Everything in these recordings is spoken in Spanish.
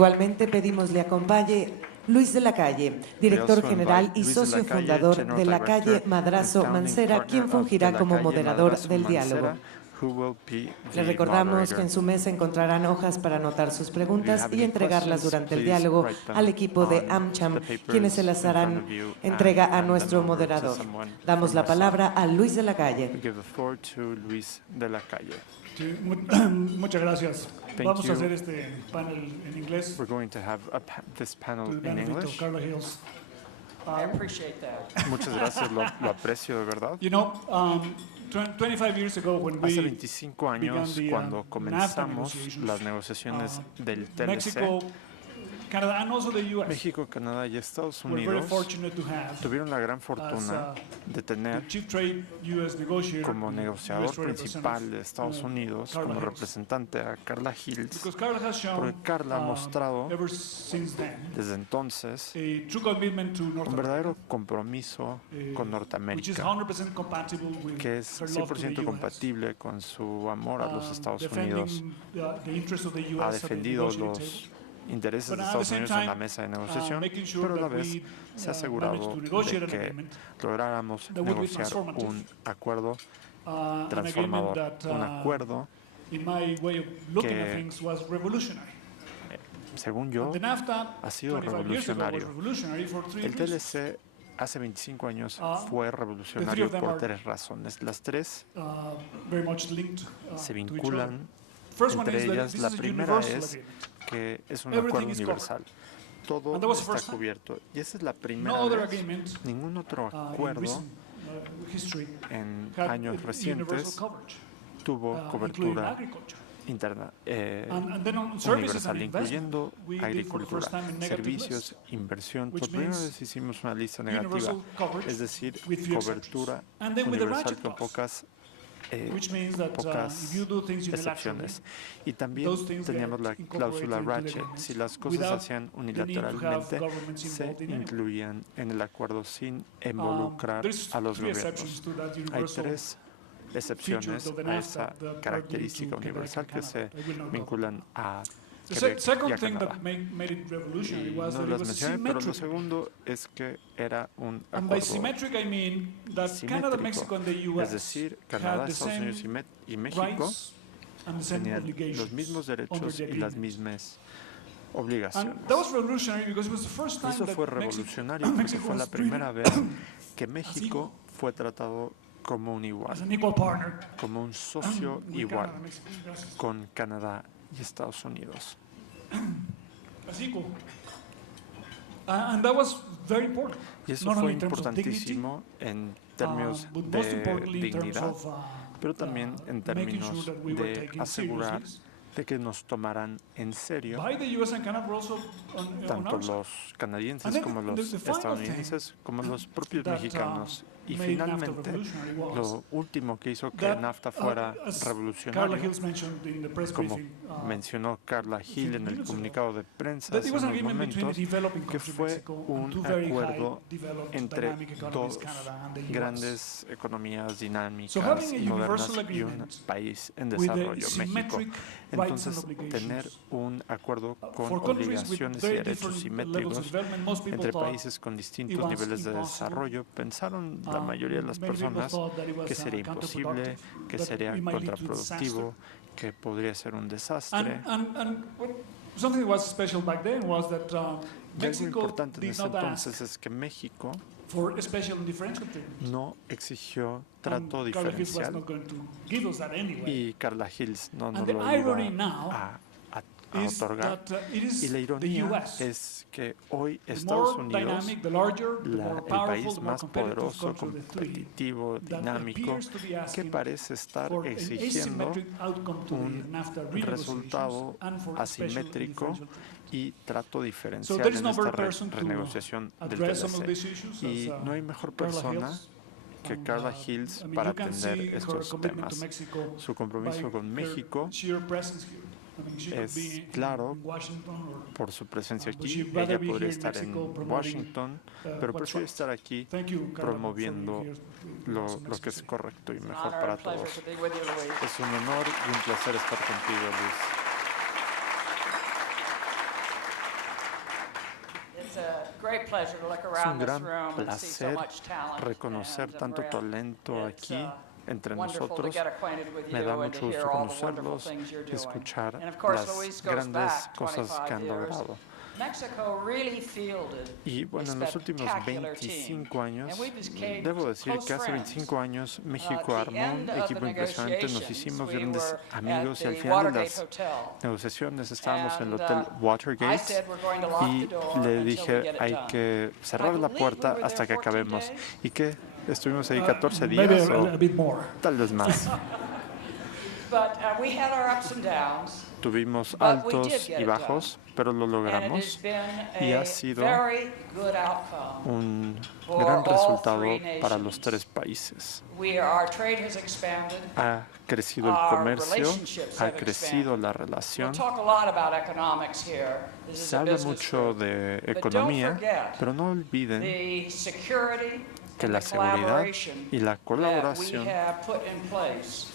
Igualmente pedimos le acompañe Luis de la Calle, director general y socio fundador de la calle Madrazo Mancera, quien fungirá como moderador del diálogo. Le recordamos que en su mesa encontrarán hojas para anotar sus preguntas y entregarlas durante el diálogo al equipo de AmCham, quienes se las harán entrega a nuestro moderador. Damos la palabra a Luis de la Calle. Sí, muchas gracias. Vamos a hacer este panel en inglés. We're going to have this panel To the in benefit of English. Carla Hills. I appreciate that. Muchas gracias, lo aprecio de verdad. You know, 25 years ago when Hace we 25 años, began the, cuando NAFTA comenzamos negotiations, las negociaciones del Mexico, TLC, Canada, and also the U.S. México, Canadá y Estados were very Unidos fortunate to have tuvieron la gran fortuna de the tener chief trade U.S. negotiator, como negociador US Trade principal de Estados Unidos, Carla como Hills. representante a Carla Hills, Because Carla has shown, porque Carla ha mostrado ever since then, desde entonces a true commitment to North un America, verdadero compromiso con which is Norteamérica, 100% compatible with que es her love to the 100% US. compatible con su amor a los Estados Defending Unidos. the interests of the US Ha at the defendido negotiating los table. intereses But de at the Estados same Unidos en la time, mesa de negociación, making sure pero a la that vez we se ha managed asegurado to negotiate de an que agreement lográramos that would be negociar transformative. un acuerdo An agreement transformador, that, un acuerdo, in my way of looking que- at things, was revolutionary. según yo, The NAFTA, ha sido 25 years ago, was revolucionario. revolutionary for three El reasons. TLC hace 25 años the fue three of revolucionario them por are, 3 razones. Las 3 very much linked se to each other. vinculan First one entre is that ellas. this La is a primera universal es agreement. que es un Everything acuerdo is universal. Todo And that was the está first time. cubierto. Y esa es la No primera other vez. agreement Ningún otro in acuerdo recent history en had años universal recientes coverage, tuvo including cobertura agriculture. interna, And then on services and universal, investment, incluyendo we did for the agricultura, first time a negative servicios, list, inversión. which Por primera means vez hicimos una lista negativa, universal coverage es decir, with few cobertura exceptions. And then with the universal ratchet con clause, pocas, which means that pocas if you do things unilaterally, excepciones. Y también those things teníamos get la cláusula incorporated into the ratchet. agreement Si las cosas se without hacían the need to have unilateralmente, governments se involved in any way. incluían en el acuerdo sin involucrar There's a los three gobiernos. exceptions to that Hay universal 3 excepciones of the a NAFTA esa that are due característica to Quebec universal and que se Canada. I will not go. vinculan a The Quebec y a second thing Canadá. that made it revolutionary Y was no that it las was mencioné, pero lo symmetric. segundo es que era un And by acuerdo symmetric I mean that Canada, Mexico, simétrico. and the Es US decir, had Canadá, the Estados same Unidos y México rights and the same tenían obligations los mismos under derechos the y las agreement. mismas And obligaciones. that was revolutionary because it was the first Y time eso that fue revolucionario porque Mexico fue la was treated primera vez que México fue tratado como un as igual, an equal partner como un socio with igual Canada, Mexico, gracias. con Canadá y Estados Unidos. As equal. And that was very important. Y eso Not fue only in terms of dignity, importantísimo en términos but most de importantly in terms dignidad, of pero también en making términos sure that we were de taken asegurar seriously de que nos tomaran en serio by the US and Canada, but also on tanto our side. los canadienses And then como the los final estadounidenses como los propios that, mexicanos. Y made NAFTA finalmente, revolutionary was lo último que hizo que that, NAFTA fuera as Carla revolucionario, Hills mentioned in the press como briefing, mencionó Carla Hill en el minutes ago, comunicado de prensa that hace it was an unos agreement between a momentos, developing que country, fue Mexico, un and two very acuerdo high developed entre dynamic economies, dos Canada and the US. grandes economías dinámicas So having a y modernas universal y un agreement país en with desarrollo, the México. symmetric rights and Entonces, obligations. tener un acuerdo con For countries with obligaciones y very derechos different levels of simétricos development, most people entre thought países con distintos was niveles de impossible. desarrollo, pensaron la mayoría de las Many people personas thought that it was, que sería imposible, counterproductive, que that sería it might lead to contraproductivo, que podría ser un desastre. And something that was special back then was that Y algo Mexico importante en did ese not ask entonces es que México for a special and differential treatment. no exigió trato And Carla Hills was diferencial not going to give us that anyway. y Carla Hills no nos And the lo irony iba now a is otorgar. that it is Y la the ironía US, es que hoy the Estados more Unidos, dynamic, the larger, the more el powerful, país the more más competitive poderoso, country of the three, competitivo, that dinámico, appears to be que asking parece estar for an exigiendo asymmetric outcome to the un NAFTA resultado renegotiations and for a special and asimétrico differential treatment. y trato So diferencial there is en no esta better person to renegociación del address some of TLC. these issues Y as, no hay mejor Carla persona Hills. que And, Carla Hills I mean, para you can atender see her estos commitment to temas. Mexico Su compromiso by con her México sheer presence here. I mean, she could es be claro in Washington or, por su presencia but aquí. she'd rather Ella be podría here in estar en Mexico promoting, Washington, pero what's prefiere right. estar aquí Thank you, Carla, promoviendo for being here with us in lo que es Mexico City. correcto y It's an mejor honor para and pleasure todos. to be with you, Luis. Es un honor y un placer estar contigo, Luis. Es un gran placer reconocer tanto talento aquí entre nosotros. Me da mucho gusto conocerlos y escuchar las grandes cosas que han logrado. Y bueno, en los últimos 25 años, debo decir que hace 25 años México armó un equipo impresionante, nos hicimos grandes amigos y al final de las negociaciones estábamos en el Hotel Watergate y le dije, hay que cerrar la puerta hasta que acabemos. ¿Y qué? Estuvimos ahí 14 días o tal vez más. Tuvimos altos y bajos, pero lo logramos y ha sido un gran resultado para los tres países. Ha crecido el comercio, ha crecido la relación. Se habla mucho de economía, pero no olviden que la seguridad y la colaboración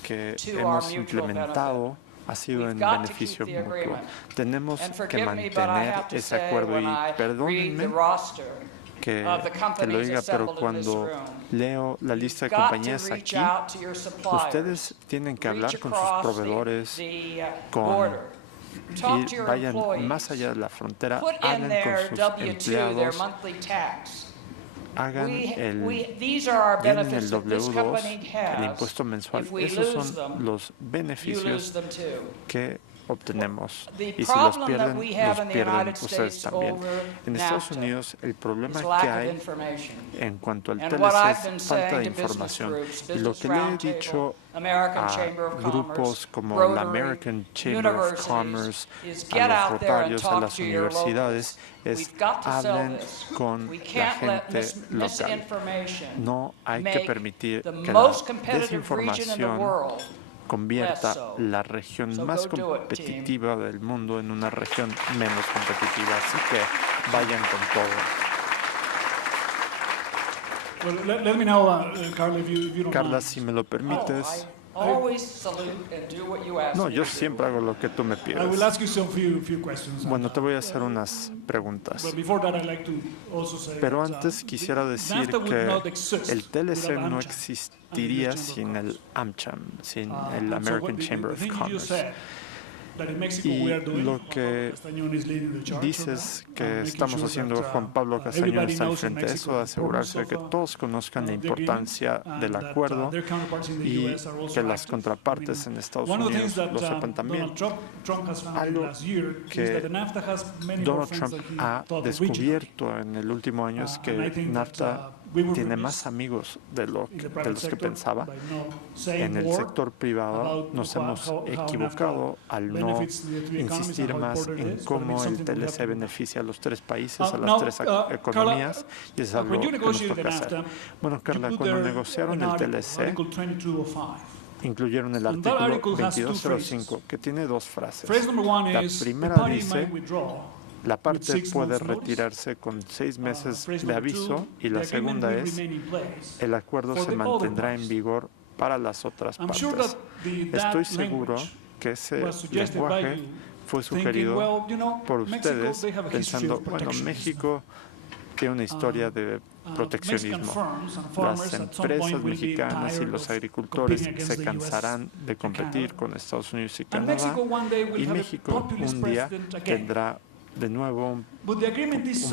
que hemos implementado ha sido en beneficio mutuo. Tenemos que mantener ese acuerdo y perdónenme que lo diga, pero cuando leo la lista de compañías aquí, ustedes tienen que hablar con sus proveedores, y vayan más allá de la frontera, hablen con sus empleados, llenen el W2, el impuesto mensual. Esos son los beneficios que obtenemos. Y si los pierden ustedes también. En Estados Unidos, el problema que hay en cuanto al TLC es falta de información. Y lo que le he dicho a grupos como la American Chamber of Commerce, a los rotarios, a las universidades, es hablen con la gente local. No hay que permitir que la desinformación convierta la región más competitiva del mundo en una región menos competitiva. Así que vayan con todo. Carla, si me lo permites. No, yo siempre hago lo que tú me pides. Bueno, te voy a hacer unas preguntas. Pero antes quisiera decir que el TLC no existiría sin el AmCham, sin el American Chamber of Commerce. Y lo que dices que estamos haciendo, Juan Pablo Castañón está al frente de eso, de asegurarse de que todos conozcan la importancia del acuerdo y que las contrapartes en Estados Unidos lo sepan también. Algo que Donald Trump ha descubierto en el último año es que NAFTA tiene más amigos de los que pensaba. En el sector privado nos hemos equivocado al no insistir más en cómo el TLC beneficia a los tres países, a las tres economías, y es algo que nos toca hacer. Bueno, Carla, cuando negociaron el TLC, incluyeron el artículo 2205, que tiene dos frases. La primera dice: la parte puede retirarse con 6 meses de aviso, y la segunda es: el acuerdo se mantendrá en vigor para las otras partes. Estoy seguro que ese lenguaje fue sugerido por ustedes pensando, bueno, México tiene una historia de proteccionismo. Las empresas mexicanas y los agricultores se cansarán de competir con Estados Unidos y Canadá, y México un día tendrá de nuevo un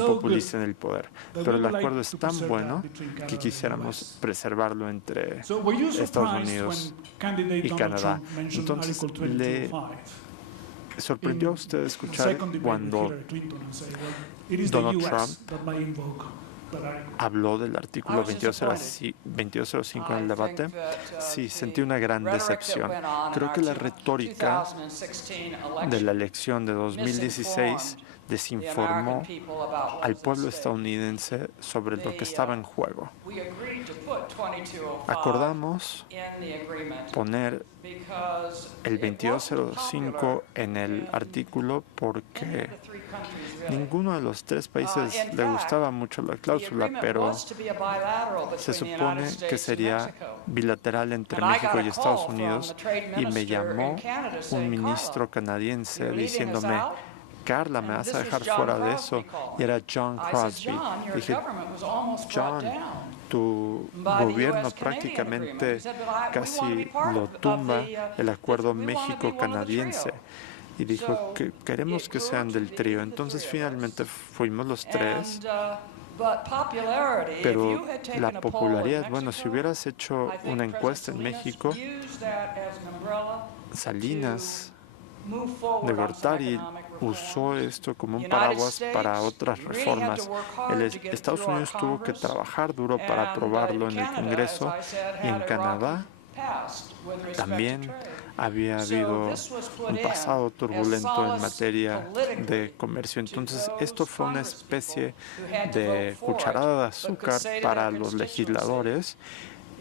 populista en el poder. Pero el acuerdo es tan bueno que quisiéramos preservarlo entre Estados Unidos y Canadá. Entonces, ¿le sorprendió a usted escuchar cuando Donald Trump habló del artículo 2205 en el debate? Sí, sentí una gran decepción. Creo que la retórica de la elección de 2016 desinformó al pueblo estadounidense sobre lo que estaba en juego. Acordamos poner el 2205 en el artículo porque ninguno de los tres países le gustaba mucho la cláusula, pero se supone que sería bilateral entre México y Estados Unidos, y me llamó un ministro canadiense diciéndome: Carla, ¿me vas a dejar fuera de eso? Y era John Crosby. Dije, John, tu gobierno prácticamente casi lo tumba el acuerdo México-canadiense. Y dijo que queremos que sean del trío. Entonces finalmente fuimos los tres. Pero la popularidad, bueno, si hubieras hecho una encuesta en México, Salinas de Gortari usó esto como un paraguas para otras reformas. Estados Unidos tuvo que trabajar duro para aprobarlo en el Congreso y en Canadá también había habido un pasado turbulento en materia de comercio. Entonces, esto fue una especie de cucharada de azúcar para los legisladores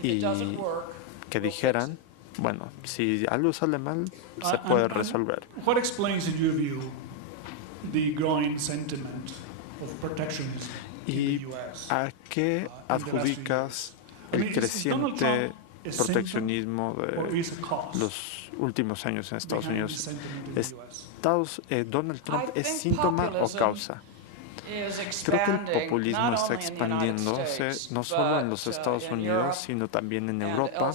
y que dijeran, bueno, si algo sale mal, se puede resolver. What explains, in your view, the growing sentiment of protectionism in the US? ¿Y a qué adjudicas el creciente proteccionismo de los últimos años en Estados Unidos? ¿Donald Trump es síntoma o causa? Creo que el populismo está expandiéndose no solo en los Estados Unidos, sino también en Europa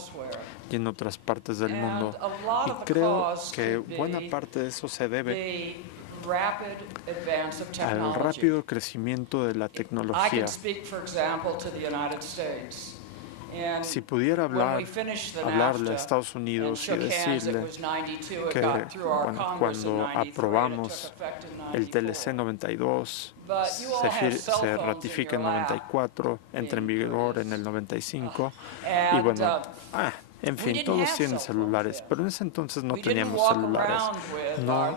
y en otras partes del mundo. Y creo que buena parte de eso se debe al rápido crecimiento de la tecnología. Si pudiera hablarle a Estados Unidos y decirle que cuando aprobamos el TLC 92, se ratifica en 94, entra en vigor en el 95, y bueno, en fin, todos tienen celulares, pero en ese entonces no teníamos celulares. No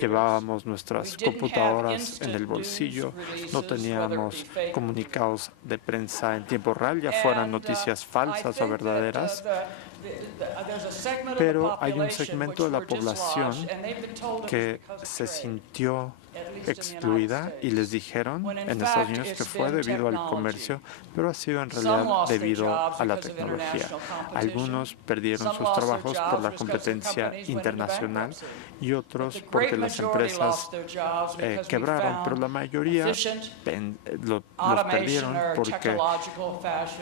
llevábamos nuestras computadoras en el bolsillo, no teníamos comunicados de prensa en tiempo real, ya fueran noticias falsas o verdaderas. Pero hay un segmento de la población que se sintió excluida y les dijeron en Estados Unidos que fue debido al comercio, pero ha sido en realidad debido a la tecnología. Algunos perdieron sus trabajos por la competencia internacional y otros porque las empresas quebraron, pero la mayoría los perdieron porque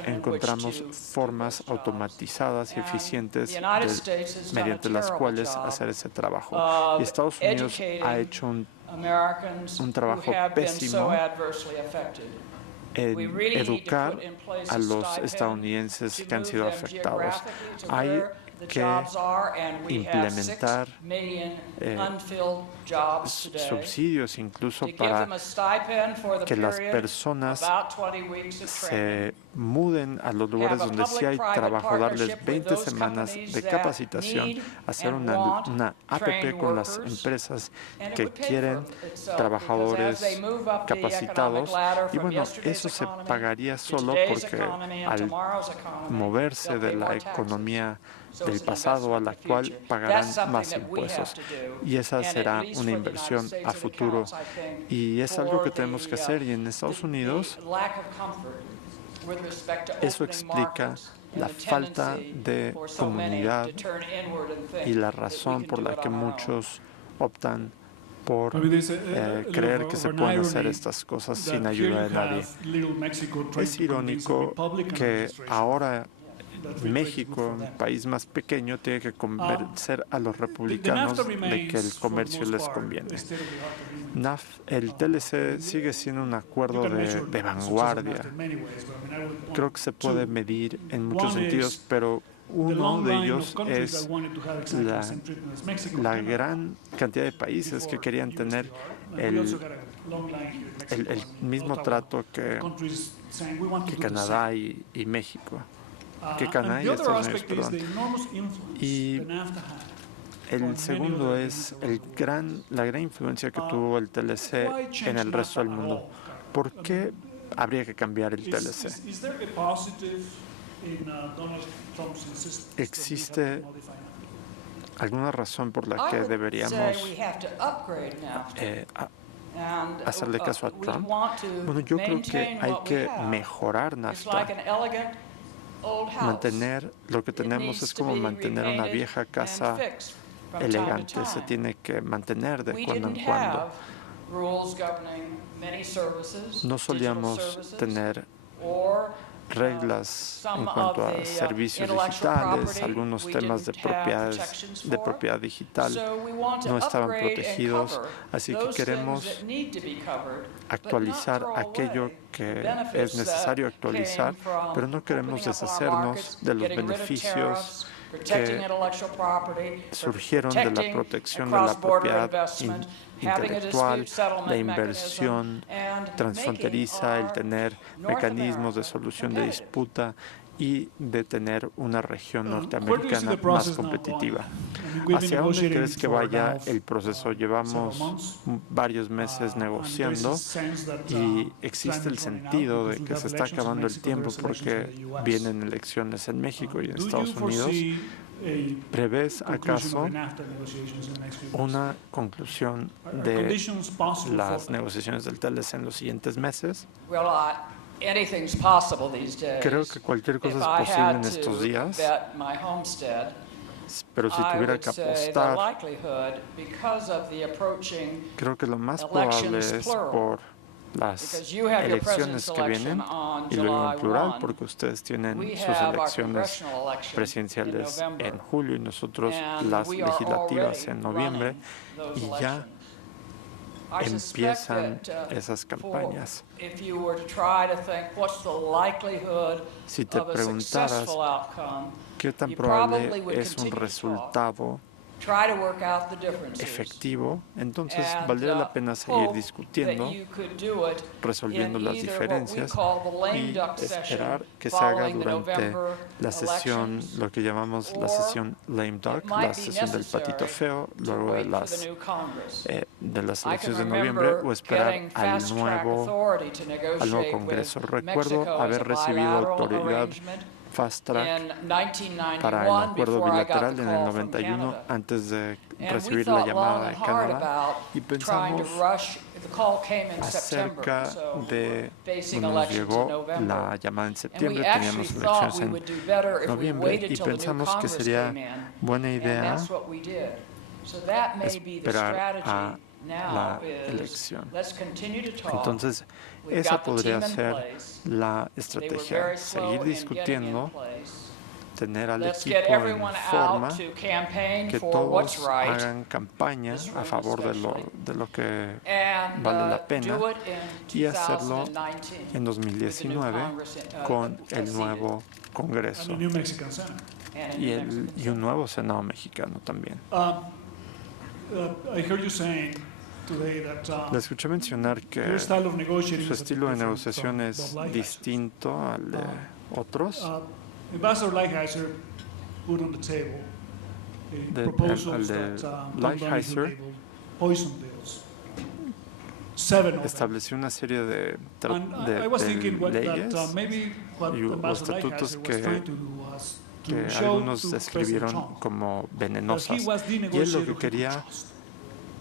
encontramos formas automatizadas y eficientes mediante las cuales hacer ese trabajo. Y Estados Unidos ha hecho un trabajo pésimo en educar a los estadounidenses que han sido afectados. Hay que implementar subsidios incluso para que las personas se muden a los lugares donde sí hay trabajo, darles 20 semanas de capacitación, hacer una APP con las empresas que quieren trabajadores capacitados. Y bueno, eso se pagaría solo porque al moverse de la economía del pasado a la cual pagarán más impuestos. Y esa será una inversión a futuro. Y es algo que tenemos que hacer. Y en Estados Unidos, eso explica la falta de comunidad y la razón por la que muchos optan por creer que se pueden hacer estas cosas sin ayuda de nadie. Es irónico que ahora México, un país más pequeño, tiene que convencer a los republicanos de que el comercio les conviene. El TLC sigue siendo un acuerdo de vanguardia. Creo que se puede medir en muchos sentidos, pero uno de ellos es la gran cantidad de países que querían tener el mismo trato que Canadá y México. Que Canadá y Estados Unidos, perdón. Y el segundo es la gran influencia que tuvo el TLC en el resto del mundo. ¿Por qué habría que cambiar el TLC? ¿Existe alguna razón por la que deberíamos hacerle caso a Trump? Bueno, yo creo que hay que mejorar NAFTA. Mantener lo que tenemos es como mantener una vieja casa elegante, se tiene que mantener de cuando en cuando. No solíamos tener reglas en cuanto a servicios digitales, algunos temas de propiedad digital no estaban protegidos, así que queremos actualizar aquello que es necesario actualizar, pero no queremos deshacernos de los beneficios que surgieron de la protección de la propiedad intelectual, la inversión transfronteriza, el tener mecanismos de solución de disputa y de tener una región norteamericana más competitiva. ¿Hacia dónde crees que vaya el proceso? Llevamos varios meses negociando y existe el sentido de que se está acabando el tiempo porque vienen elecciones en México y en Estados Unidos. ¿Prevés acaso una conclusión de las negociaciones del TLC en los siguientes meses? Creo que cualquier cosa es posible en estos días, pero si tuviera que apostar, creo que lo más probable es por las elecciones que vienen, y lo digo en plural porque ustedes tienen sus elecciones presidenciales en julio y nosotros las legislativas en noviembre, y ya empiezan esas campañas. Si te preguntaras qué tan probable es un resultado efectivo, entonces valdría la pena seguir discutiendo, resolviendo las diferencias y esperar que se haga durante la sesión, lo que llamamos la sesión lame duck, la sesión del patito feo, luego de las elecciones de noviembre, o esperar al nuevo Congreso. Recuerdo haber recibido autoridad fast track para el acuerdo bilateral en el 91 antes de recibir la llamada de Canadá, y pensamos acerca de cuando nos llegó la llamada en septiembre, teníamos elecciones en noviembre y pensamos que sería buena idea esperar a la elección. Entonces, esa podría ser la estrategia, seguir discutiendo, tener al equipo en forma, que todos hagan campaña a favor de lo que vale la pena, y hacerlo en 2019 con el nuevo Congreso y un nuevo Senado mexicano también. Le escuché mencionar que su estilo de negociación es distinto al de otros. Al de Lighthizer estableció una serie de leyes o estatutos que algunos describieron como venenosas, y él lo que quería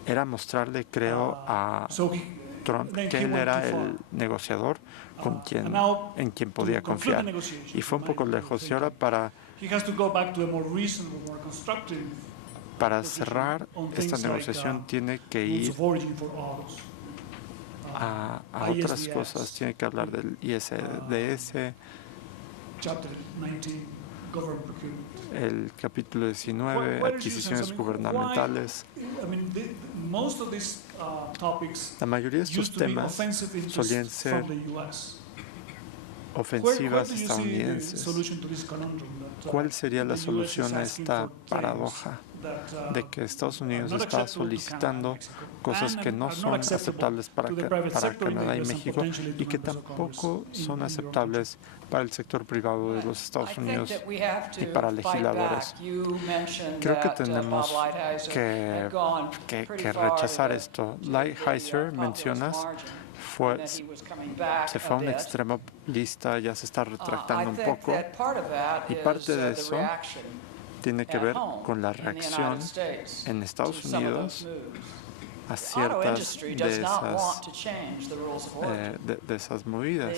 era mostrarle, creo, a Trump que él era el negociador en quien podía confiar, y fue un poco lejos. Y ahora para cerrar esta negociación tiene que ir a otras cosas, tiene que hablar del ISDS, el capítulo 19, adquisiciones gubernamentales. La mayoría de estos temas solían ser ofensivas estadounidenses. ¿Cuál sería la solución a esta paradoja de que Estados Unidos está solicitando cosas que no son aceptables para Canadá y México, y que tampoco son aceptables para el sector privado de los Estados Unidos y para legisladores? Creo que tenemos que rechazar esto. Lighthizer, mencionas, se fue a un extremo populista, ya se está retractando un poco, y parte de eso tiene que ver con la reacción en Estados Unidos a ciertas de esas movidas.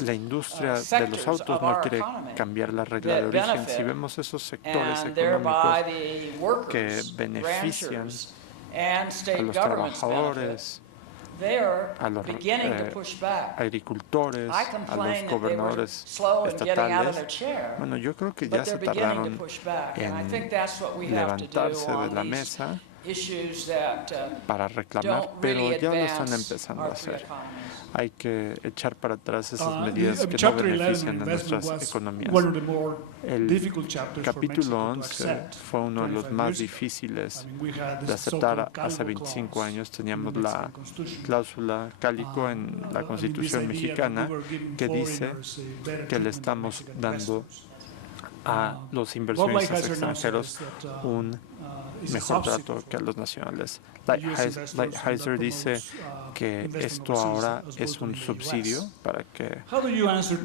La industria de los autos no quiere cambiar la regla de origen. Si vemos esos sectores económicos que benefician a los trabajadores, a los agricultores, a los gobernadores estatales, bueno, yo creo que ya se tardaron en levantarse de la mesa para reclamar, pero ya lo están empezando a hacer. Hay que echar para atrás esas medidas que no benefician a nuestras economías. El capítulo 11 fue uno de los más difíciles de aceptar. Hace 25 años teníamos la cláusula cálico en la Constitución mexicana que dice que le estamos dando a los inversionistas extranjeros un mejor trato que a los nacionales. Lighthizer dice que esto ahora es un subsidio para que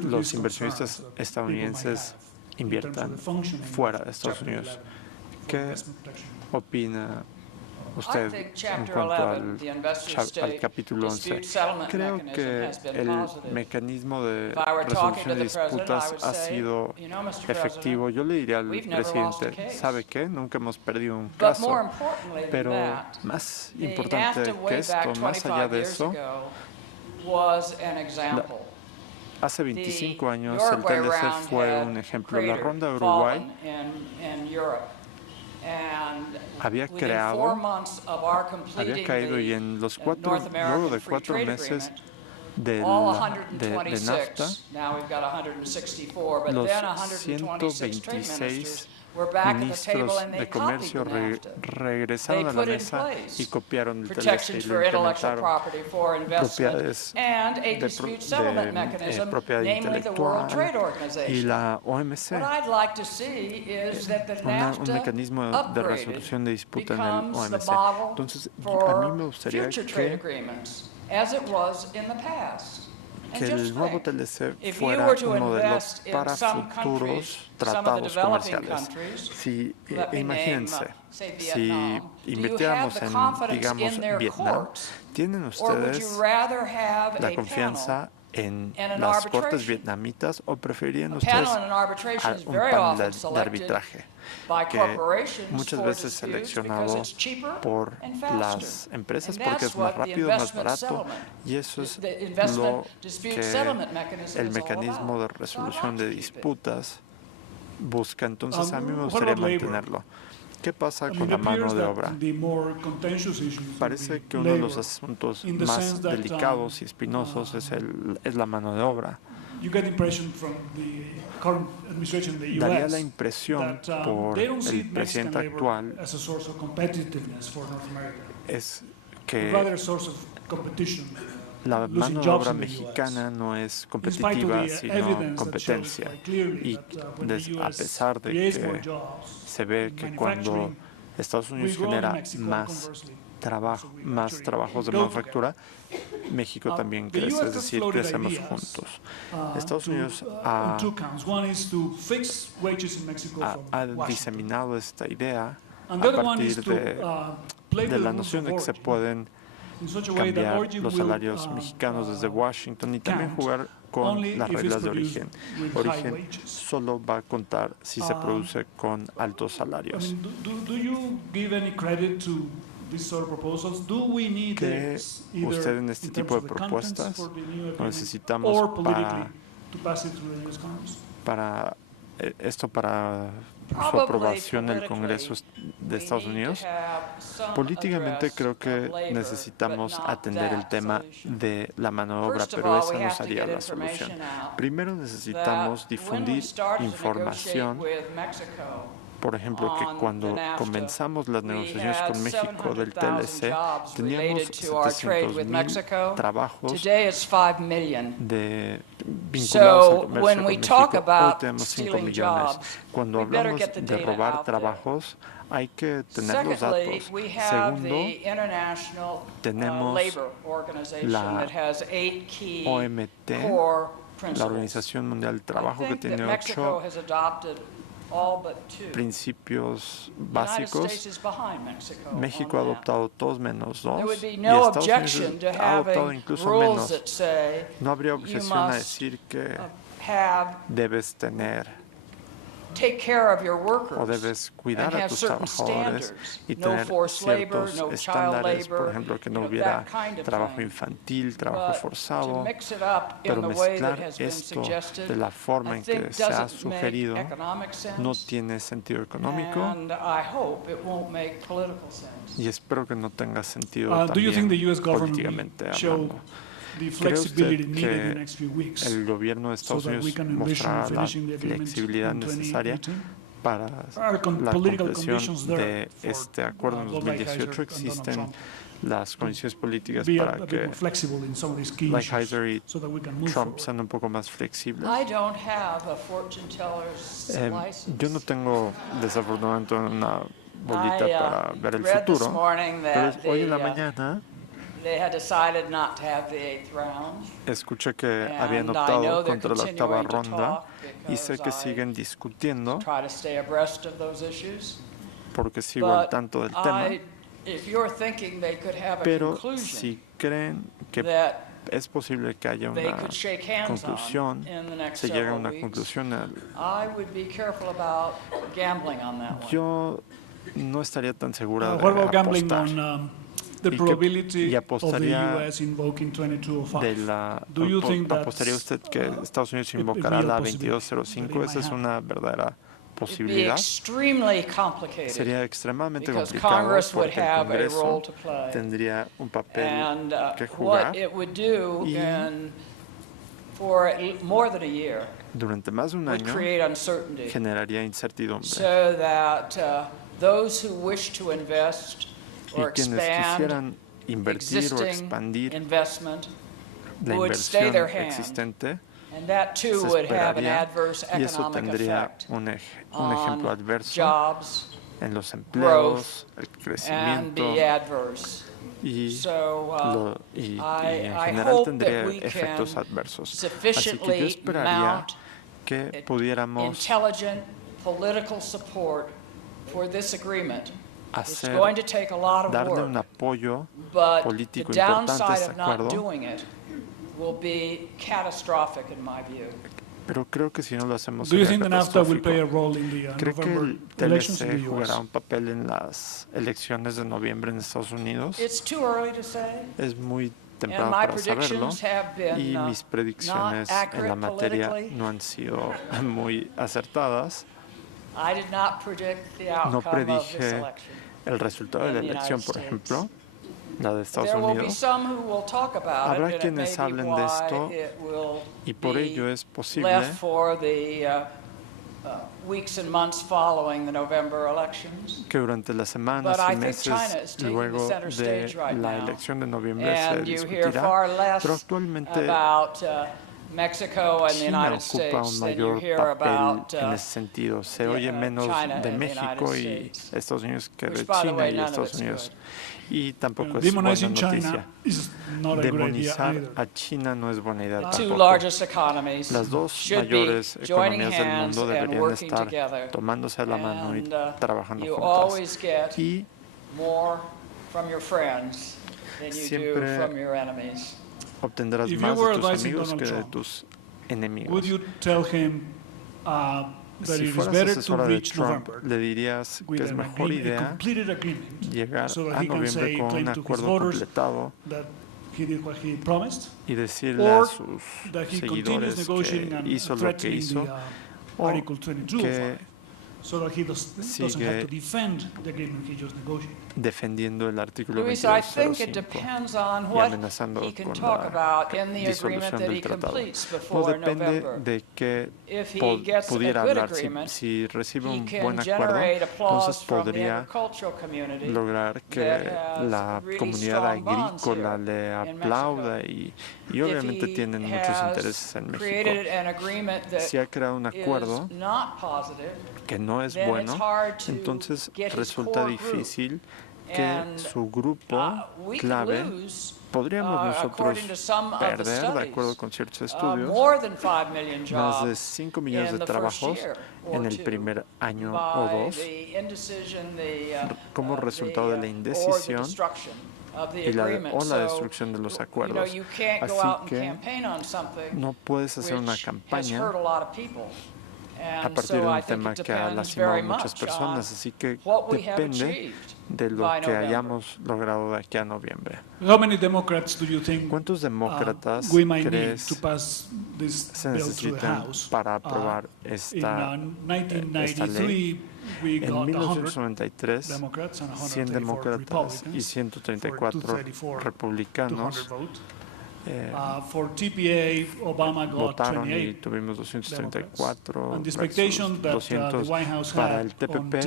los inversionistas estadounidenses inviertan fuera de Estados Unidos. ¿Qué opina usted en cuanto al capítulo 11? Creo que el mecanismo de resolución de disputas ha sido efectivo. Yo le diría al presidente, ¿sabe qué? Nunca hemos perdido un caso, pero más importante que esto, más allá de eso, hace 25 años el TLC fue un ejemplo. La ronda de Uruguay había caído y en los luego de 4 meses de NAFTA, los 126 ministros de comercio regresaron a la mesa y copiaron el TLC y lo implementaron. Propiedades de propiedad intelectual y la OMC, un mecanismo de resolución de disputa en el OMC. Entonces, a mí me gustaría que el nuevo TLC fuera un modelo para futuros tratados comerciales. Imagínense, si invirtiéramos en, digamos, Vietnam, ¿tienen ustedes la confianza en las cortes vietnamitas o preferirían ustedes a un panel de arbitraje que muchas veces seleccionado por las empresas porque es más rápido, más barato, y eso es lo que el mecanismo de resolución de disputas busca? Entonces a mí me gustaría mantenerlo. ¿Qué pasa con la mano de obra? Parece que uno de los asuntos más delicados y espinosos es la mano de obra. Daría la impresión por el presidente actual es que la mano de obra mexicana no es competitiva, sino competencia. Y a pesar de que se ve que cuando Estados Unidos genera más trabajos de manufactura, México también crece, es decir, crecemos juntos. Estados Unidos ha diseminado esta idea a partir de la noción de que se pueden cambiar los salarios mexicanos desde Washington y también jugar con las reglas de origen. Origen solo va a contar si se produce con altos salarios. ¿Cree usted en este tipo de propuestas? ¿Lo necesitamos para su aprobación en el Congreso de Estados Unidos? Políticamente creo que necesitamos atender el tema de la mano de obra, pero esa no sería la solución. Primero necesitamos difundir información. Por ejemplo, que cuando comenzamos las negociaciones con México del TLC, teníamos 700,000 trabajos vinculados al comercio con México. Hoy tenemos 5 millones. Cuando hablamos de robar trabajos, hay que tener los datos. Segundo, tenemos la OMT, la Organización Mundial del Trabajo, que tiene 8 principios básicos, México ha adoptado todos menos dos y no Estados Unidos ha adoptado incluso menos. No habría objeción a decir que debes o debes cuidar a tus trabajadores y tener ciertos estándares, por ejemplo, que no hubiera trabajo infantil, trabajo forzado, pero mezclar esto de la forma en que se ha sugerido no tiene sentido económico y espero que no tenga sentido también políticamente hablando. ¿Cree usted que el gobierno de Estados Unidos mostrará la flexibilidad necesaria para la conclusión de este acuerdo en 2018? ¿Existen las condiciones políticas para que Lighthizer y Trump sean un poco más flexibles? Yo no tengo desafortunadamente una bolita para ver el futuro, pero hoy en la mañana escuché que habían optado contra la octava ronda y sé que siguen discutiendo porque sigo al tanto del tema, pero si creen que es posible que haya una conclusión, se llegue a una conclusión, yo no estaría tan segura de apostar. Y apostaría ¿apostaría usted que Estados Unidos invocará la 2205? Esa es una verdadera posibilidad. Sería extremadamente complicado porque el Congreso tendría un papel que jugar y durante más de un año generaría incertidumbre. Y quienes quisieran invertir o expandir la inversión existente se esperaría, y eso tendría un ejemplo adverso en los empleos, el crecimiento y en general tendría efectos adversos. Así que yo esperaría que pudiéramos darle un apoyo político importante a este acuerdo, pero creo que si no lo hacemos sería catastrófico. ¿Cree que el TLC jugará un papel en las elecciones de noviembre en Estados Unidos? Es muy temprano para saberlo y mis predicciones en la materia no han sido muy acertadas. No predije el resultado de la elección, por ejemplo, la de Estados Unidos. Habrá quienes hablen de esto y por ello es posible que durante las semanas y meses luego de la elección de noviembre se discutirá, pero actualmente China ocupa un mayor papel en ese sentido. Se oye menos de México y Estados Unidos que de China y Estados Unidos. Y tampoco es buena noticia. Demonizar a China no es buena idea tampoco. Las dos mayores economías del mundo deberían estar tomándose la mano y trabajando juntas. Y siempre obtendrás más de tus amigos que de tus enemigos. Si fueras asesora de Trump, le dirías que es mejor idea llegar a noviembre con un acuerdo completado y decirle a sus seguidores que hizo lo que hizo, o que sigue defendiendo el artículo 2205 y amenazando con la disolución del tratado. No depende de qué pudiera hablar. Si recibe un buen acuerdo, entonces podría lograr que la comunidad agrícola le aplauda y obviamente tienen muchos intereses en México. Si ha creado un acuerdo que no es bueno, entonces resulta difícil que su grupo clave podríamos nosotros perder, de acuerdo con ciertos estudios, más de 5 millones de trabajos en el primer año o dos como resultado de la indecisión y la destrucción de los acuerdos. Así que no puedes hacer una campaña a partir de un tema que ha lastimado a muchas personas, así que depende de lo que hayamos logrado de aquí a noviembre. ¿Cuántos demócratas crees se necesitan para aprobar esta ley? En 1993, 100 demócratas y 134 republicanos votaron y tuvimos 234 versus 200 para el TPP.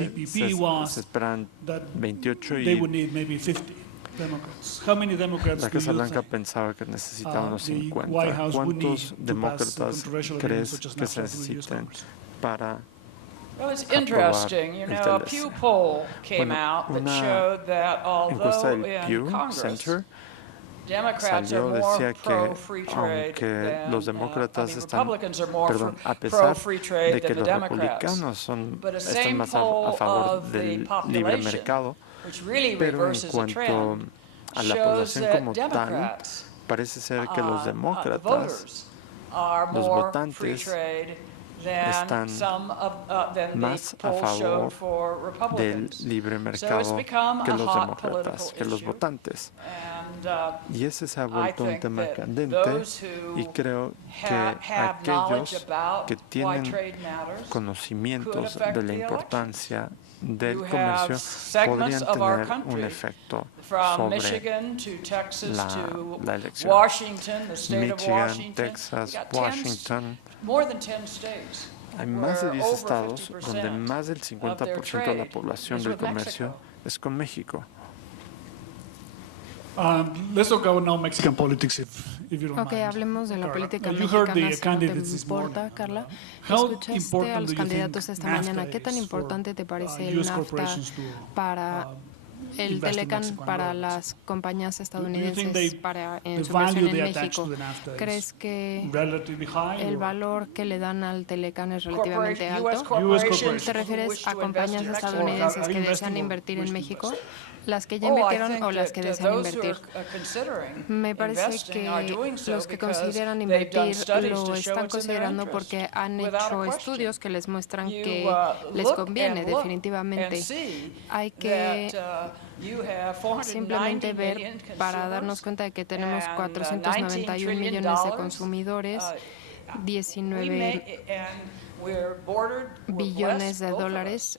Se esperan 28 y la Casa Blanca pensaba que necesitaba unos 50. ¿Cuántos demócratas crees que se necesitan para aprobar el TLC? Bueno, una encuesta del Pew Center salió, decía que aunque los demócratas están, a pesar de que los republicanos están más a favor del libre mercado, pero en cuanto a la población como tal, parece ser que los demócratas, los votantes, están más a favor del libre mercado que los demócratas, que los votantes. Y ese se ha vuelto un tema candente y creo que aquellos que tienen conocimientos de la importancia del comercio podrían tener un efecto sobre la elección. Michigan, Texas, Washington. Hay más de 10 estados donde más del 50% de la población del comercio es con México. Let's talk about now Mexican politics, if you don't mind. Hablemos de la Carla. política You heard mexicana, the si no te candidates this importa, morning. Carla. How Escuchaste a important los do you candidatos think esta mañana. ¿Qué tan NAFTA is importante te parece for, el US NAFTA corporations to, para el invest in Telecan Mexico and para others? las compañías Do you think estadounidenses para en the su value inversión they en attach México? to the NAFTA ¿Crees is que relatively high? el or valor que le dan al Telecan es relativamente alto? US corporations ¿Te refieres a compañías estadounidenses que desean invertir en México? ¿Las que ya Oh, invirtieron o las que desean invertir? Me parece que los que consideran invertir lo están considerando porque han hecho estudios que les muestran que les conviene definitivamente. Hay que simplemente ver para darnos cuenta de que tenemos 491 millones de consumidores, 19 billones de dólares.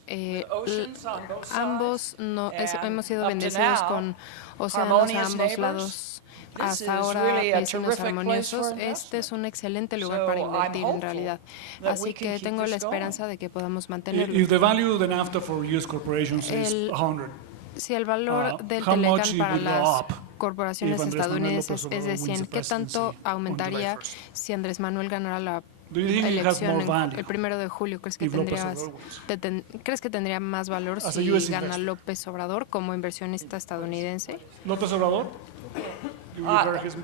Ambos hemos sido bendecidos con océanos a ambos lados. Hasta ahora, vecinos armoniosos. Este es un excelente lugar para invertir en realidad. Así que tengo la esperanza de que podamos mantenerlo. If the value of the NAFTA for US corporations is 100, Si el valor del how much Telecan it para would go las up corporaciones if Andrés Manuel estadounidenses López es de Obrador wins 100, the ¿qué tanto presidency on aumentaría July 1st? si Andrés Manuel ganara la Do you think it has more elección value el 1 de julio? ¿Crees que if López Obrador ¿crees que tendría más valor As a si US gana investor? López Obrador como inversionista estadounidense? ¿López Obrador? You regard his-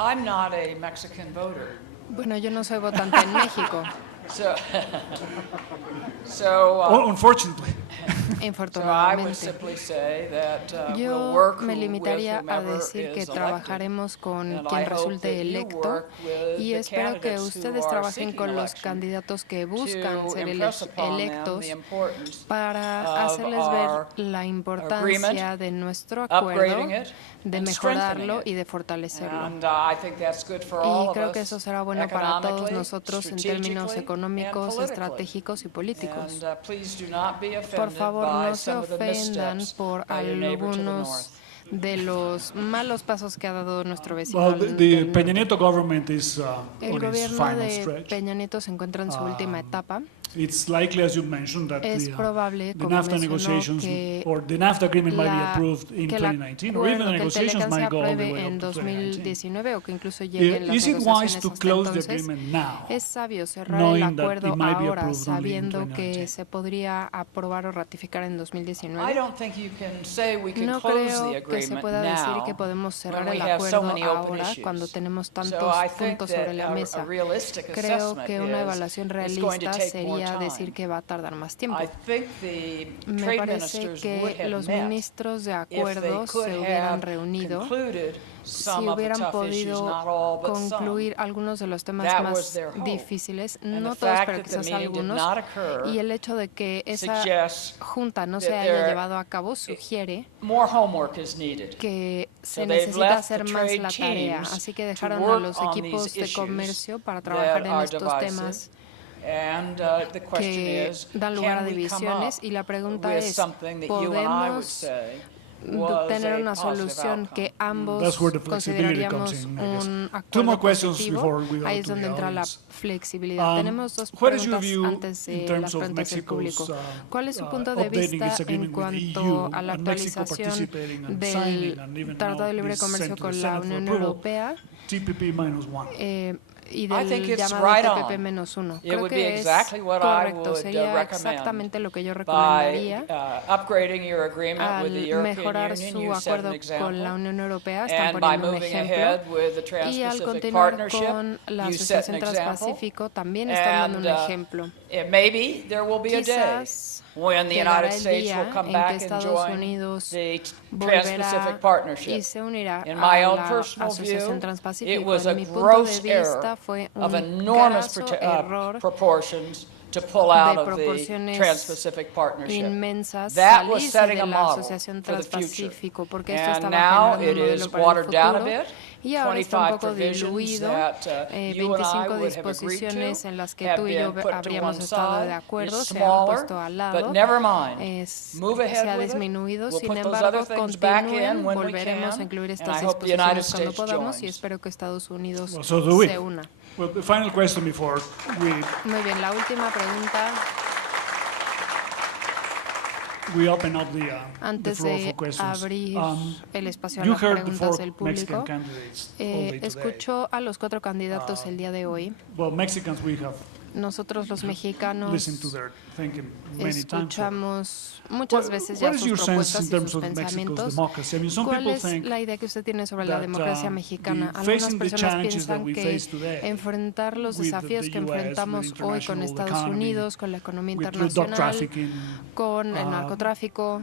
I'm not a Mexican voter. Bueno, yo no soy votante en México, Unfortunately. So I would infortunadamente. simply say that we'll Yo work me with limitaría a whomever decir que is elected. trabajaremos con And I quien hope resulte that you electo work with y the espero que candidates who ustedes are trabajen seeking con los election candidatos que buscan to ser impress upon them electos the importance para of hacerles our ver la importancia agreement, de nuestro acuerdo, upgrading it, de and mejorarlo strengthening it. y de fortalecerlo. And I think that's good for all Y of creo que us eso será bueno para todos economically, nosotros en términos strategically, económicos, and politically. estratégicos y políticos. And please do not be Por offended favor, by no se some of the ofendan missteps por by your neighbor to the algunos north. de los malos pasos que ha dado nuestro vecino. Well, the del Peña norte. Nieto government is El on its gobierno final de stretch. Peña Nieto se encuentra en su última etapa It's likely, as you mentioned, that Es probable, the como NAFTA mencionó, negotiations que or the NAFTA agreement might be approved in el 2019, or even the acuerdo, que el negotiations TLCAN se might go all the apruebe way en up to 2019. 2019 o que incluso lleguen las Is it wise negociaciones to hasta close the entonces. agreement now, Es sabio cerrar el knowing that acuerdo it might be ahora, approved only in sabiendo que 2019? se podría aprobar o ratificar en I 2019. don't think you can say we can No close the creo que se agreement pueda decir que now podemos cerrar when we el have so acuerdo many open ahora cuando issues. tenemos So tantos I think puntos sobre that la a mesa. realistic Creo assessment que una is evaluación it's going to realista take more sería time. decir que va a tardar más tiempo. I think the Me trade parece ministers would que have los met ministros de if they acuerdo could se hubieran have reunido concluded si some of the hubieran tough issues, podido not all but some. concluir algunos de los temas That was más their hope. difíciles, And no the todos, fact pero that the quizás meeting did algunos, not occur y el hecho de que esa suggests junta no that se haya there- llevado a cabo sugiere more homework is needed. que So se they've necesita left hacer the más trade la tarea, teams así que to dejaron a work los on equipos these de issues comercio para that trabajar en are estos divisive. temas And the question que is, dan lugar a can we come divisiones, up y la pregunta with es, something that you and I would ¿podemos say was tener a una positive solución outcome? que ambos That's where the flexibility consideraríamos comes in, I guess. un Two more acuerdo questions positivo? before we go Ahí es to donde the entra la audience. flexibilidad. Tenemos dos What is your preguntas view antes in de terms las of preguntas del Mexico's público. ¿Cuál es su punto de updating vista its en agreement with the EU cuanto a la and Mexico actualización participating and signing and del even Tratado now de Libre this Comercio sent to the con la Senate for Unión approval, Europea TPP-1? y I think del it's llamado right TPP-1? on. It Creo would be que es exactly what I correcto, would sería recommend exactamente lo que yo by recomendaría upgrading your agreement with the al European mejorar Union. su You set an acuerdo con la example. Unión Europea, están And by poniendo un moving ejemplo, ahead with the y al Trans-Pacific continuar Partnership, con la you set Asociación an example. Transpacífico también están dando un And, ejemplo. Maybe there will be a day Quizás when the llegará United el States día will come en back que and Estados join Unidos the volverá Trans-Pacific Partnership. y se unirá In a my own la personal Asociación view, it Transpacífico. was a En mi punto gross de error vista fue of un enormous graso error proportions to pull out de of the proporciones Trans-Pacific Partnership. inmensas That was salirse setting de a la model Asociación for the future. Transpacífico, porque esto And estaba now generando it un is modelo para el watered down a futuro, bit. y ahora está un 25 poco provisions diluido. that you and I 25 would have agreed disposiciones to en las que have tú y yo been put to habríamos one estado de side. acuerdo It's se han smaller, puesto al but lado. never mind. Se Move ha ahead with it. disminuido, We'll sin put those embargo, other things back continúen, in when we volveremos a can, incluir and estas I hope the United disposiciones cuando States podamos, y joins. espero que Estados Unidos Well, so do we. se una. Well, the final question before Muy bien, la última pregunta we open up the antes floor de for questions. abrir el espacio a You las heard the preguntas four del Mexican público. candidates all day today. Escuchó a los 4 candidatos el día de hoy. Well, Mexicans, we have Nosotros los mexicanos listened to their thinking many times. escuchamos muchas veces ya What is sus your sense propuestas in y terms sus of Mexico's pensamientos. democracy? I mean, some ¿Cuál people es think la idea que usted tiene sobre la that, democracia mexicana? the Algunas facing the personas challenges that piensan we que face today enfrentar los with desafíos the que US, enfrentamos with hoy con international Estados economy, Unidos, con la economía with the drug internacional, trafficking, con el narcotráfico,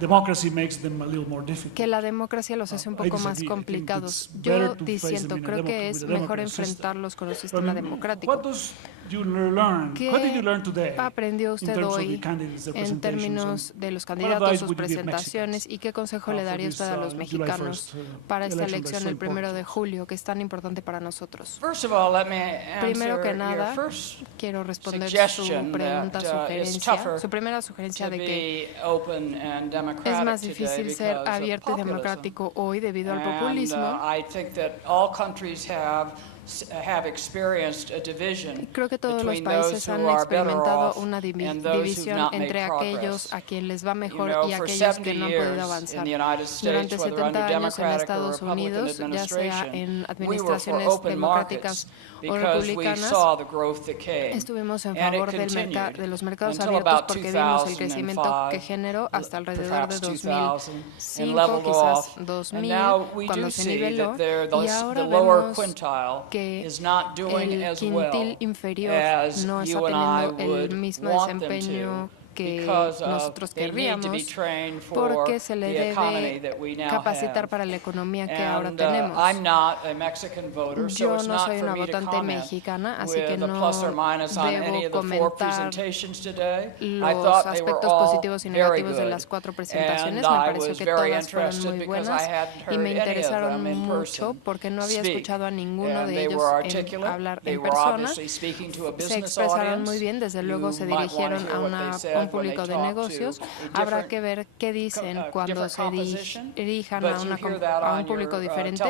democracy makes them a little more difficult. que la democracia los hace un poco más disagree. I think complicados. it's better Yo to face diciendo, them in a creo que with es a mejor democratic system. enfrentarlos con un But, sistema democrático. What does you learn? ¿Qué What did you learn today aprendió in usted terms of the hoy candidates, their en presentations, términos and de los what candidatos, advice sus would you give presentaciones, Mexicans, y qué consejo for le daría this, usted a los July mexicanos 1st, para esta election that's so elección el 1 de important? julio, que es tan importante para nosotros? First of all, let me Primero que answer nada, your first quiero responder su suggestion pregunta, that, it's sugerencia, tougher su primera sugerencia to de que be open and democratic es más today difícil ser because of abierto y populism. democrático hoy debido al And, populismo. I think that all countries have experienced a division Creo que todos los between those países who han are better experimentado off una and those who've división not made entre aquellos progress. a quien les va mejor You know, y for aquellos 70 que no han years podido in avanzar. the United States, Durante whether 70 under años en Democratic or Estados Republican Unidos, ya sea administration, en we were for administraciones open markets democráticas o because we republicanas, saw the growth that came. estuvimos en And it favor de continued los mercados until abiertos about porque vimos el 2005, crecimiento que generó hasta alrededor de perhaps 2000, and 2005, leveled quizás off. And 2000, now we cuando do se see niveló, that y the ahora lower vemos quintile que is not doing el as quintil well inferior as no está you and I teniendo el would mismo want them desempeño to, que because nosotros they need to be querríamos, trained for porque se le the economy debe that we now capacitar have. para la economía que ahora And tenemos. I'm not a Mexican voter, so Yo it's no not soy for una me to votante comment mexicana, así que with a no plus or minus on any debo of the four comentar presentations today. I los thought they were aspectos all positivos y very negativos de good. las 4 And presentaciones. Me I pareció was que very todas fueron interested muy because I buenas hadn't y heard me any of interesaron them in mucho person porque no había speak. escuchado a ninguno And de they ellos were en articulate. hablar They en were persona. obviously speaking to a Se business expresaron audience. muy bien, desde luego You se might wanna dirigieron hear a what they una said. un público de negocios, habrá que ver qué dicen cuando se dirijan a un público diferente,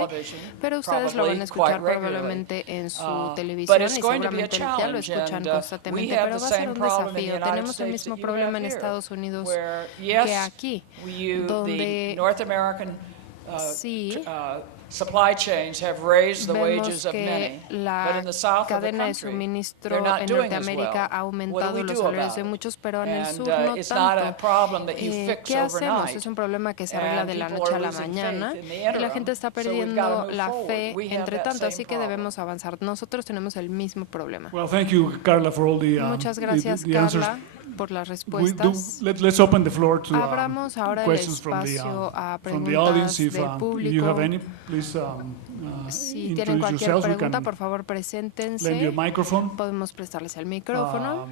pero ustedes lo van a escuchar probablemente en su televisión y seguramente ya lo escuchan constantemente, pero va a ser un desafío. Tenemos el mismo problema en Estados Unidos que aquí, donde sí vemos que la cadena de suministro en Norteamérica ha aumentado los salarios de muchos, pero en el sur no tanto. ¿Qué hacemos? Es un problema que se arregla de la noche a la mañana y la gente está perdiendo la fe entre tanto, así que debemos avanzar. Nosotros tenemos el mismo problema. Muchas gracias, Carla, por las respuestas. Abramos ahora el espacio a preguntas del público. Si tienen cualquier pregunta, por favor, preséntense. Podemos prestarles el micrófono.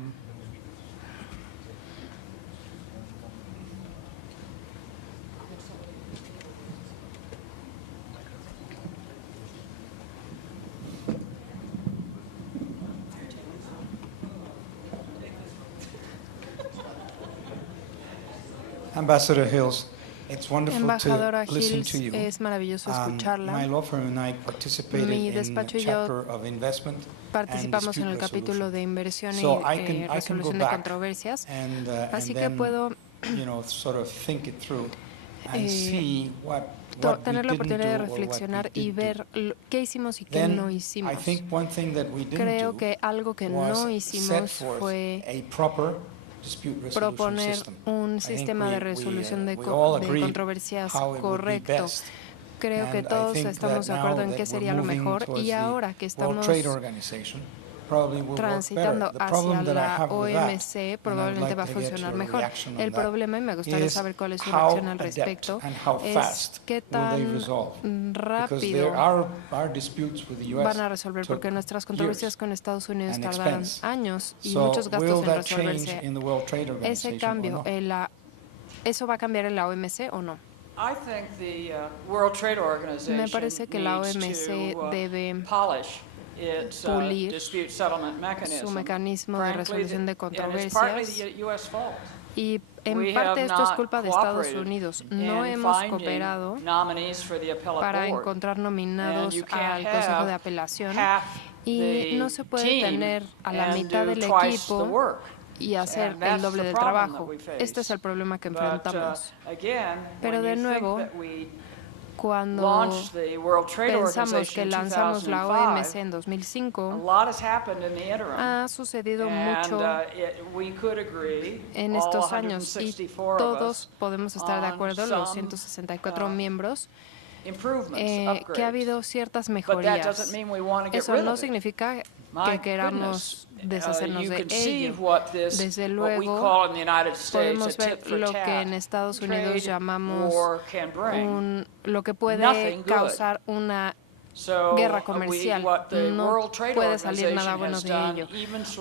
Ambassador Hills, it's wonderful Embajadora to listen Hills, to you. es maravilloso escucharla. My law firm and I participated Mi in a despacho y yo chapter of investment participamos en el capítulo de inversión y resolución de controversias, así que puedo sort of think it through and see what tener la oportunidad de reflexionar y ver qué hicimos y qué no hicimos. Creo que algo que no hicimos fue proponer un sistema de resolución de controversias correcto. Creo que todos estamos de acuerdo en qué sería lo mejor y ahora que estamos transitando hacia la OMC probablemente va a funcionar mejor. El problema, y me gustaría saber cuál es su reacción al respecto, es qué tan rápido van a resolver, porque nuestras controversias con Estados Unidos tardaron años y muchos gastos en resolverse. Ese cambio, ¿eso va a cambiar en la OMC o no? Me parece que la OMC debe pulir su mecanismo de resolución de controversias y en parte esto es culpa de Estados Unidos. No hemos cooperado para encontrar nominados al Consejo de Apelación y no se puede tener a la mitad del equipo y hacer el doble del trabajo. Este es el problema que enfrentamos. Pero de nuevo, cuando pensamos que lanzamos la OMC en 2005, ha sucedido mucho en estos años y todos podemos estar de acuerdo, los 164 miembros, que ha habido ciertas mejorías. Eso no significa que queramos deshacernos de ello. Desde luego, podemos ver lo que en Estados Unidos llamamos lo que puede causar una guerra comercial. No puede salir nada bueno de ello.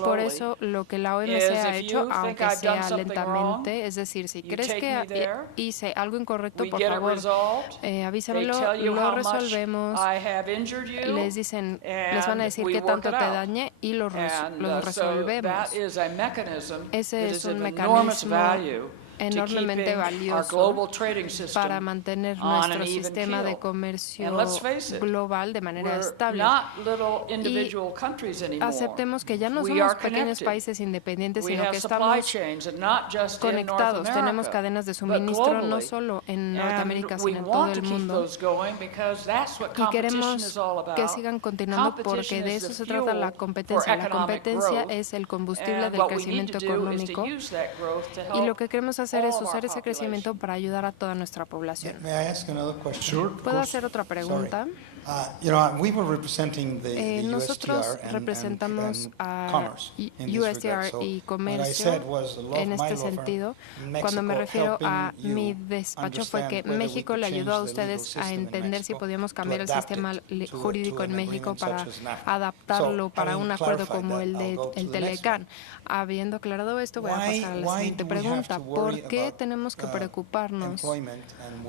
Por eso, lo que la OMC ha hecho, aunque sea lentamente, es decir, si crees que hice algo incorrecto, por favor, avísamelo, lo resolvemos. Les van a decir qué tanto te dañé y lo resolvemos. Ese es un mecanismo enormemente valioso para mantener nuestro sistema de comercio global de manera estable. Y aceptemos que ya no somos pequeños países independientes, sino que estamos conectados. Tenemos cadenas de suministro no solo en Norteamérica, sino en todo el mundo. Y queremos que sigan continuando porque de eso se trata la competencia. La competencia es el combustible del crecimiento económico y lo que queremos hacer es usar ese crecimiento para ayudar a toda nuestra población. ¿Puedo hacer otra pregunta? Nosotros representamos a USTR y Comercio en este sentido. Cuando me refiero a mi despacho fue que México le ayudó a ustedes a entender si podíamos cambiar el sistema jurídico en México para adaptarlo para un acuerdo como el del Telecán. Habiendo aclarado esto, voy a pasar a la siguiente pregunta. ¿Por qué tenemos que preocuparnos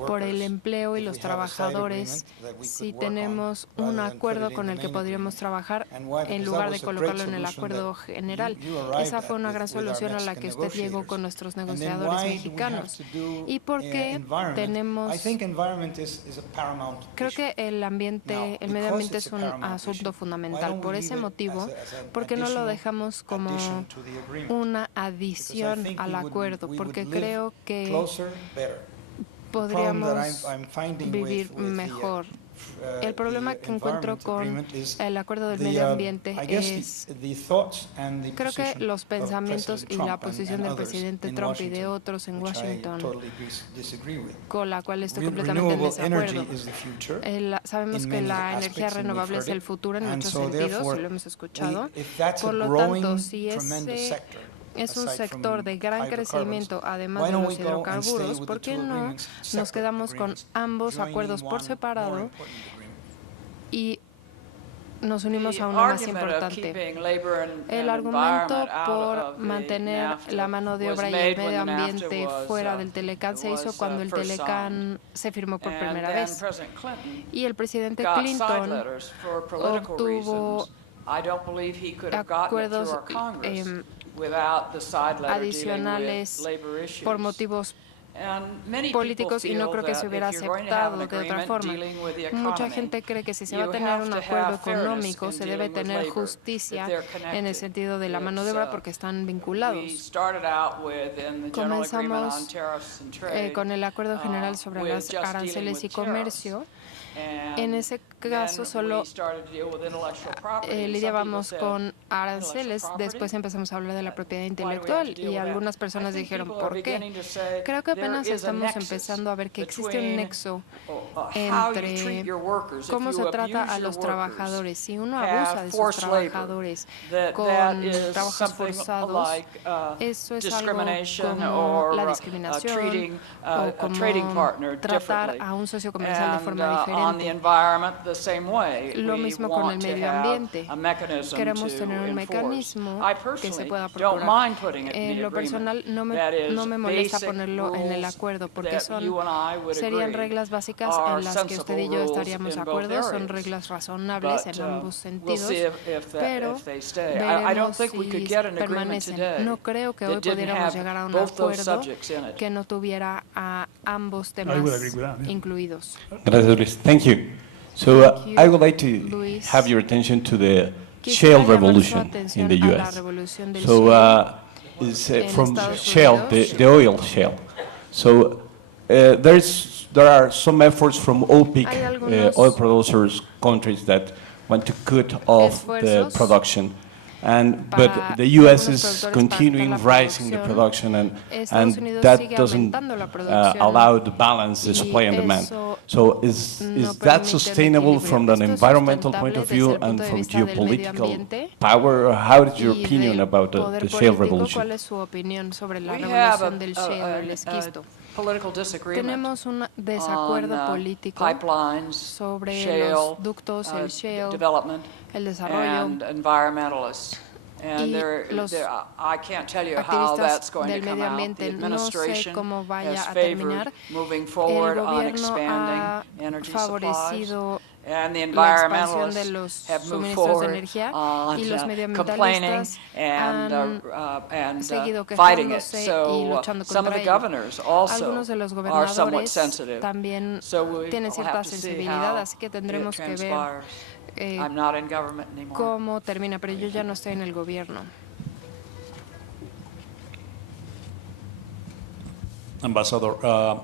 por el empleo y los trabajadores si tenemos tenemos un acuerdo con el que podríamos trabajar en lugar de colocarlo en el acuerdo general. Esa fue una gran solución a la que usted llegó con nuestros negociadores mexicanos. ¿Y por qué tenemos? Creo que el medio ambiente es un asunto fundamental. Por ese motivo, ¿por qué no lo dejamos como una adición al acuerdo? Porque creo que podríamos vivir mejor. El problema que encuentro con el acuerdo del medio ambiente es, creo que los pensamientos y la posición del presidente Trump y de otros en Washington, con la cual estoy completamente en desacuerdo. Sabemos que la energía renovable es el futuro en muchos sentidos, y lo hemos escuchado. Por lo tanto, si ese es un sector de gran crecimiento, además de los hidrocarburos, ¿por qué no nos quedamos con ambos acuerdos por separado y nos unimos a uno más importante? El argumento por mantener la mano de obra y el medio ambiente fuera del Telecán se hizo cuando el Telecán se firmó por primera vez. Y el presidente Clinton obtuvo acuerdos adicionales por motivos políticos y no creo que se hubiera aceptado de otra forma. Mucha gente cree que si se va a tener un acuerdo económico se debe tener justicia en el sentido de la mano de obra porque están vinculados. Comenzamos con el Acuerdo General sobre las aranceles y comercio. En ese caso solo lidiábamos con aranceles, después empezamos a hablar de la propiedad intelectual y algunas personas dijeron, ¿por qué? Creo que apenas estamos empezando a ver que existe un nexo entre cómo se trata a los trabajadores. Si uno abusa de sus trabajadores con trabajos forzados, eso es algo como la discriminación o como tratar a un socio comercial de forma diferente. Lo mismo con el medio ambiente. Queremos tener un mecanismo que se pueda procurar. En lo personal, no me molesta ponerlo en el acuerdo porque serían reglas básicas en las que usted y yo estaríamos de acuerdo. Son reglas razonables en ambos sentidos, pero veremos si permanecen. No creo que hoy pudiéramos llegar a un acuerdo que no tuviera a ambos temas incluidos. Gracias, Luis. Thank you. So I would like to have your attention to the shale revolution in the U.S. So it's from shale, the oil shale. So there are some efforts from OPEC, oil producers countries that want to cut off the production. But the U.S. is continuing rising the production, and that doesn't allow to balance the supply and demand. So is that sustainable from an environmental point of view and from geopolitical power? Or how is your opinion about the shale revolution? ¿Cuál es su opinión sobre la revolución del shale, el esquisto? Tenemos un desacuerdo político sobre los ductos, el shale, el desarrollo y los activistas del medio ambiente. No sé cómo vaya a terminar. El gobierno ha favorecido la expansión de los suministros de energía y los medioambientalistas han seguido quejándose y luchando contra ello. Algunos de los gobernadores también tienen cierta sensibilidad, así que tendremos que ver cómo termina, pero yo ya no estoy en el gobierno. Ambassador,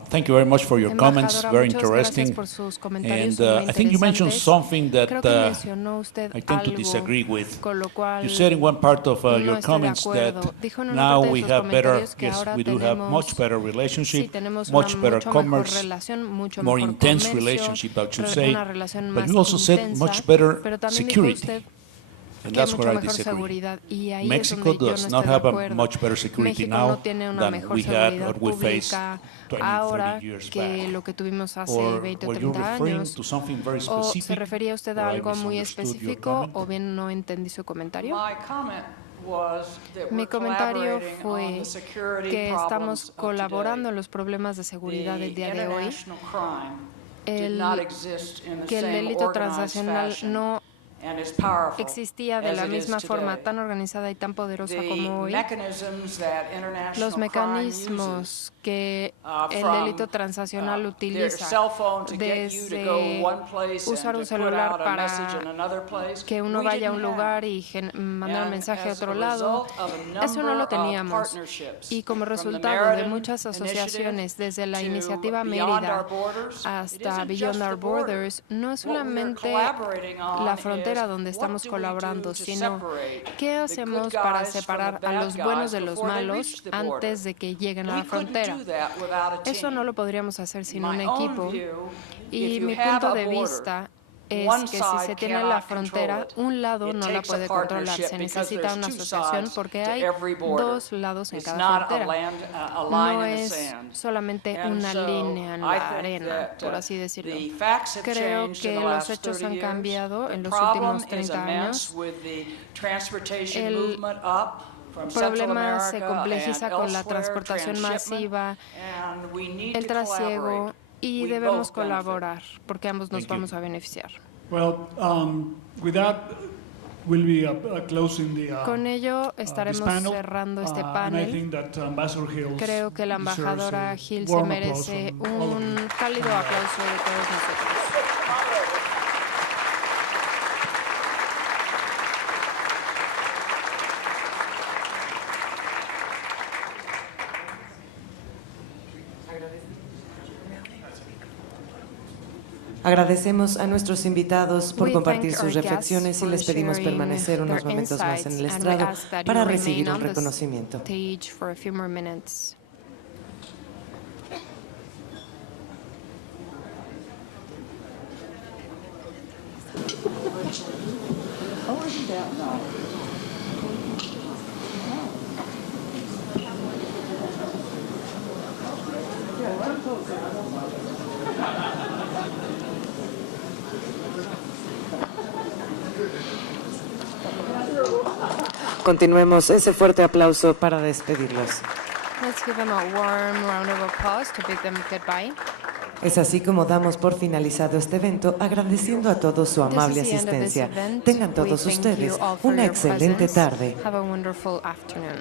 thank you very much for your comments, very interesting. And I think you mentioned something that I tend to disagree with. You said in one part of your comments that now we have better, yes, we do have much better relationship, much better commerce, more intense relationship, I should say. But you also said much better security. And that's where I disagree. Mexico does not have a much better security now than we had or we faced 20, 30 years back. Or were you referring to something very specific? ¿Se refería usted a algo muy específico o bien no entendí su comentario? Mi comentario fue que estamos colaborando en los problemas de seguridad del día de hoy. que el delito transnacional no existía de la misma forma tan organizada y tan poderosa como hoy. Los mecanismos que el delito transnacional utiliza, desde usar un celular para que uno vaya a un lugar y mandar un mensaje a otro lado, eso no lo teníamos. Y como resultado de muchas asociaciones, desde la iniciativa Mérida hasta Beyond Our Borders, no es solamente la frontera donde estamos colaborando, sino qué hacemos para separar a los buenos de los malos antes de que lleguen a la frontera. Eso no lo podríamos hacer sin un equipo. Y mi punto de vista es que si se tiene la frontera, un lado no la puede controlar. Se necesita una asociación porque hay dos lados en cada frontera. No es solamente una línea en la arena, por así decirlo. Creo que los hechos han cambiado en los últimos 30 años. El problema se complejiza con la transportación masiva, el trasiego, y debemos colaborar porque ambos nos vamos a beneficiar. Con ello estaremos cerrando este panel. Creo que la embajadora Hill se merece un cálido aplauso de todos nosotros. Agradecemos a nuestros invitados por compartir sus reflexiones y les pedimos permanecer unos momentos más en el estrado para recibir un reconocimiento. Continuemos ese fuerte aplauso para despedirlos. Let's give them a warm round of applause to bid them goodbye. Es así como damos por finalizado este evento, agradeciendo a todos su amable asistencia. Tengan todos ustedes una excelente tarde. Have a wonderful afternoon.